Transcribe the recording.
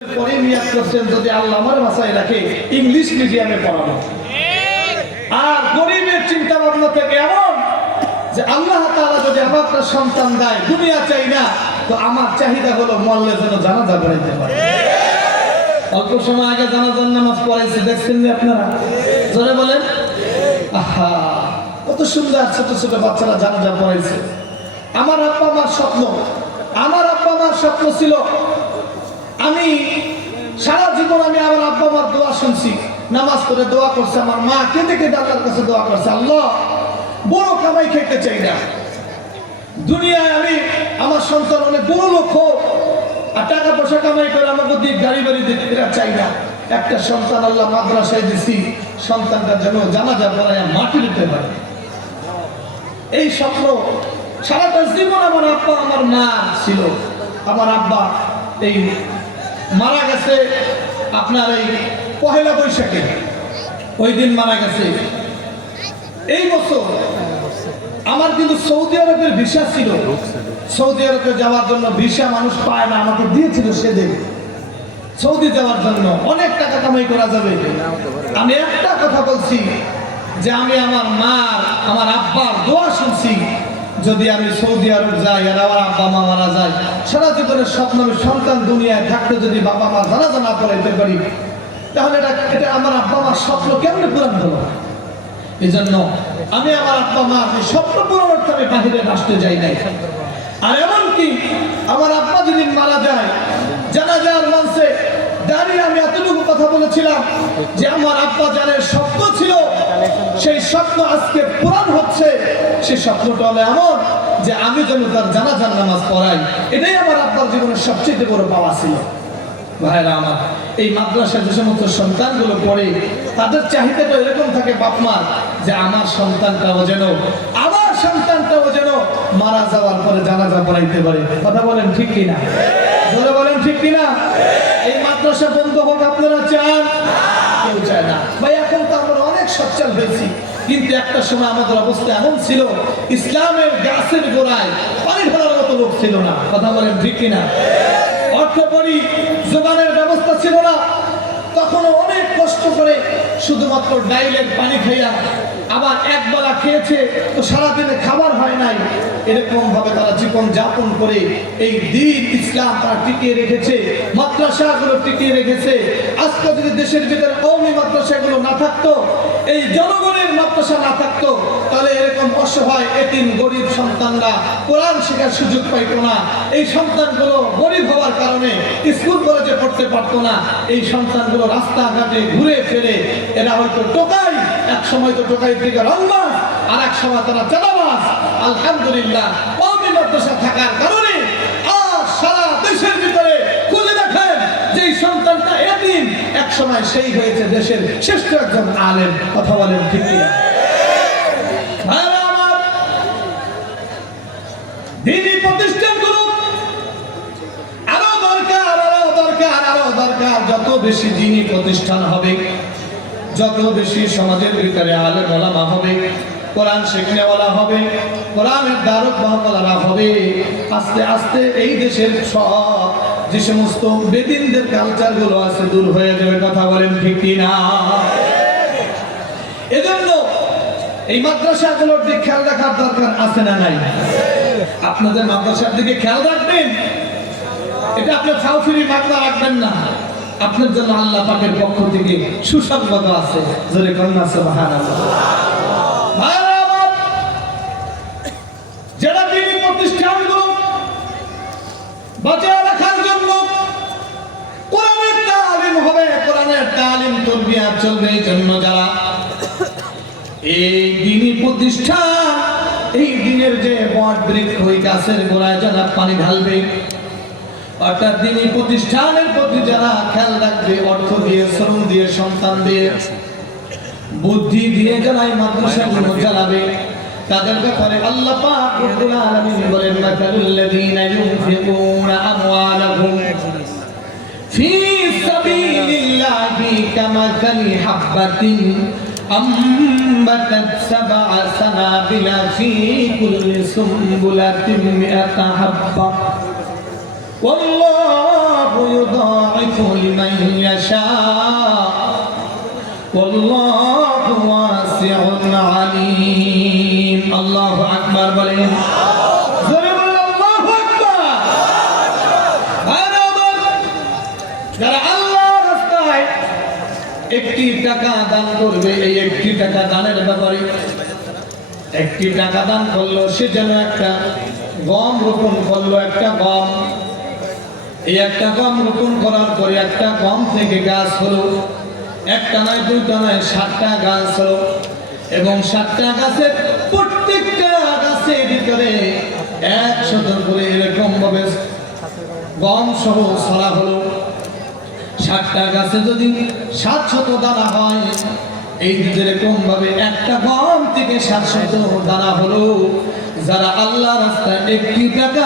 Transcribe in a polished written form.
পরে নিয়াত করছেন যদি আল্লাহ আমার ভাষায় রাখে ইংলিশ মিডিয়ামে পড়াবো। আর গরিবের চিন্তা ভাবনা থেকে এমন যে আল্লাহ তাআলা যদি আমার একটা সন্তান দেয়, দুনিয়া চাই না, তো আমার চাহিদা হলো মরলে যেন জানাজা পড়াইতে পারে। অল্প সময় আগে জানাজার নামাজ পড়াইছে, দেখছেন না আপনারা? জোরে বলেন আহা, কত সুন্দর ছোট ছোট বাচ্চারা জানাজা পড়াইছে। আমার আব্বা আমার স্বপ্ন ছিল আমি সারা জীবন আমি আমার আব্বা আমার দোয়া শুনছি, নামাজ পড়ে দোয়া করছে, আমার মা কেঁদে কেঁদে আল্লাহর কাছে দোয়া করছে, আল্লাহ বড় কামাই খেতে চাই না, দুনিয়ায় আমি আমার সন্তান অনেক বড় লোক হোক আর টাকা পয়সা কামাই করে আমাকে দিয়ে গাড়ি বাড়ি দিতে চাই না, একটা সন্তান আল্লাহ মাদ্রাসায় দিছি, সন্তানটা যেন জানাজা পড়ায় মাটি দিতে পারে। এই স্বপ্ন সারাটা জীবন আমার আব্বা আমার মা ছিল। আমার আব্বা এই মারা গেছে আপনার এই পহেলা বৈশাখে, ওই দিন মারা গেছে। এই বছর আমার কিন্তু সৌদি আরবের ভিসা ছিল, সৌদি আরবে যাওয়ার জন্য ভিসা মানুষ পায় না, আমাকে দিয়েছিল সেদিন সৌদি যাওয়ার জন্য। অনেক টাকা কামাই করা যাবে। আমি একটা কথা বলছি যে আমি আমার মার আমার আব্বার দোয়া শুনছি, যদি আমি সৌদি আরব যাই আর আমার আব্বা মা মারা যায়, সারা জীবনের স্বপ্ন আমি সন্তান দুনিয়ায় থাকতে যদি বাবা মা জানাজা না পড়াইতে পারি, তাহলে এটা আমার আব্বা মার স্বপ্ন কেমনে পূরণ হলো? এই জন্য আমি আমার আব্বা মা স্বপ্ন পূরণ করতে আমি বাহিরে রাষ্ট্রে যাই নাই। আর এমনকি আমার আব্বা যেদিন মারা যায়, জানাজার মঞ্চে দাঁড়িয়ে আমি এতটুকু কথা বলেছিলাম যে আমার আব্বা যাদের স্বপ্ন ছিল সেই স্বপ্ন আজকে পূরণ হচ্ছে। সেই স্বপ্নটা হলো এমন যে আমি যেন তার জানাজার নামাজ পড়াই, এটাই আমার আব্বার জীবনের সবচেয়ে বড় পাওয়া ছিল। ভাইরা আমার, এই মাদ্রাসায় যে সমস্ত সন্তানগুলো পড়ে তাদের চাহিদাটা এরকম থাকে বাপ মার যে আমার সন্তানটাও যেন মারা যাওয়ার পরে জানাজা পড়াইতে পারে। কথা বলেন ঠিক কিনা? বলে বলেন ঠিক কিনা? এই মাদ্রাসা বন্ধ হোক আপনারা চান? কেউ চায় না ভাই। এখন তো আমরা অনেক সচ্ছল হয়েছি, কিন্তু একটা সময় আমাদের অবস্থা এমন ছিল, ইসলামের গাছের গোড়ায় পানি ঢালার মতো লোক ছিল না। কথা বলেন ঠিক কিনা? অর্থকরী জোগানের ব্যবস্থা ছিল না, তখনও অনেক কষ্ট করে শুধুমাত্র ডাইলের পানি খাইয়া, আবার একবেলা খেয়েছে তো সারাদিনে খাবার হয় নাই, এরকম ভাবে তারা জীবন যাপন করে এই দ্বীন ইসলাম তারা টিকিয়ে রেখেছে, মাদ্রাসাগুলো টিকিয়ে রেখেছে। আজকে যদি দেশের ভিতরে কওমি মাদ্রাসাগুলো না থাকতো, এই জনগণের মাদ্রাসা না থাকতো, তাহলে এরকম অসহায় এতিম গরিব সন্তানরা কোরআন শেখার সুযোগ পাইতো না। এই সন্তানগুলো গরিব হওয়ার কারণে স্কুল কলেজে পড়তে পারতো না। এই সন্তানগুলো রাস্তাঘাটে ঘুরে ফিরে এরা হয়তো টোকাই, এক সময় তো টোকাই থেকে রংবাজ, আর এক সময় তারা চাঁদাবাজ। আলহামদুলিল্লাহ কওমি মাদ্রাসা থাকার কারণে আজ সারা দেশের ভিতরে খুঁজে দেখেন যে এই সন্তানটা এতিম, এক সময় সেই হয়েছে দেশের শ্রেষ্ঠ একজন আলেম। কথা বলেন ঠিক কিনা? দ্বীনি প্রতিষ্ঠানগুলো আরো দরকার। যত বেশি দ্বীনি প্রতিষ্ঠান হবে, যত বেশি সমাজের ভিতরে আলেম ওলামা হবে, কোরআন শিখনেওয়ালা হবে, কোরআনের দারুক বাহকালারা হবে, আস্তে আস্তে এই দেশের সব যে সমস্ত বেদিনদের কালচার গুলো আছে দূর হয়ে যাবে। কথা বলেন ঠিক কিনা? এজন্য এই মাদ্রাসাগুলোর দিকে খেয়াল রাখার দরকার আছে না নাই? আপনাদের মাদ্রাসার দিকে খেয়াল রাখবেন। এটা আপনি ফাউফিরি মাত্রা রাখবেন না, আপনার জন্য আল্লাহ পাকের পক্ষ থেকে সুসংবাদ আছে। জোরে কন্যা সুবহানাল্লাহ। যারা দ্বীনি প্রতিষ্ঠানগুলো বাঁচিয়ে রাখার জন্য কোরআনের তালিম হবে, কোরআনের তালিম তরবিয়াত চলবে, এই জন্য যারা এই দ্বীনি প্রতিষ্ঠান, এই দিনের যে বট বৃক্ষ, ওই গাছের গোড়ায় যারা পানি ঢালবে, অর্থাৎ দ্বীনি প্রতিষ্ঠানের প্রতি যারা খেয়াল রাখবে, অর্থ দিয়ে, শ্রম দিয়ে, সন্তান দিয়ে, বুদ্ধি দিয়ে যারা এই মাদ্রাসাগুলো চালাবে, তাদের ব্যাপারে আল্লাহ পাক রব্বুল আলামিন বলেন, মাসালুল্লাযীনা ইউনফিকুনা আমওয়ালাহুম ফী সাবিলিল্লাহি কামাসালি হাববাতিন আম্বাতাত সাবআ সানাবিলা ফী কুল্লি সুমবুলাতিন মিআতা হাব্বা ওয়াল্লাহু ইউদাঈফু يضاعف لمن يشاء والله واسع عليم الله أكبر বলেন যারা আল্লাহর রাস্তায় একটি টাকা দান করবে, এই একটি টাকা দানের ব্যাপারে একটি টাকা দান করলো, সে যেন একটা গম রোপণ করলো। একটা গম, এই একটা গম রোপণ করার পরে একটা গম থেকে গাছ হলো, একটা নয় দুইটা নয় 7টা গাছ হলো, এবং 7টা গাছের প্রত্যেকটা গাছের ভিতরে 100 করে এরকম ভাবে গম সহ ছড়া হলো। 7টা গাছে যদি 700 দানা হয়, এই যেরকম ভাবে একটা গম থেকে 700 দানা হলো। যারা আল্লাহ রাস্তায় একটি টাকা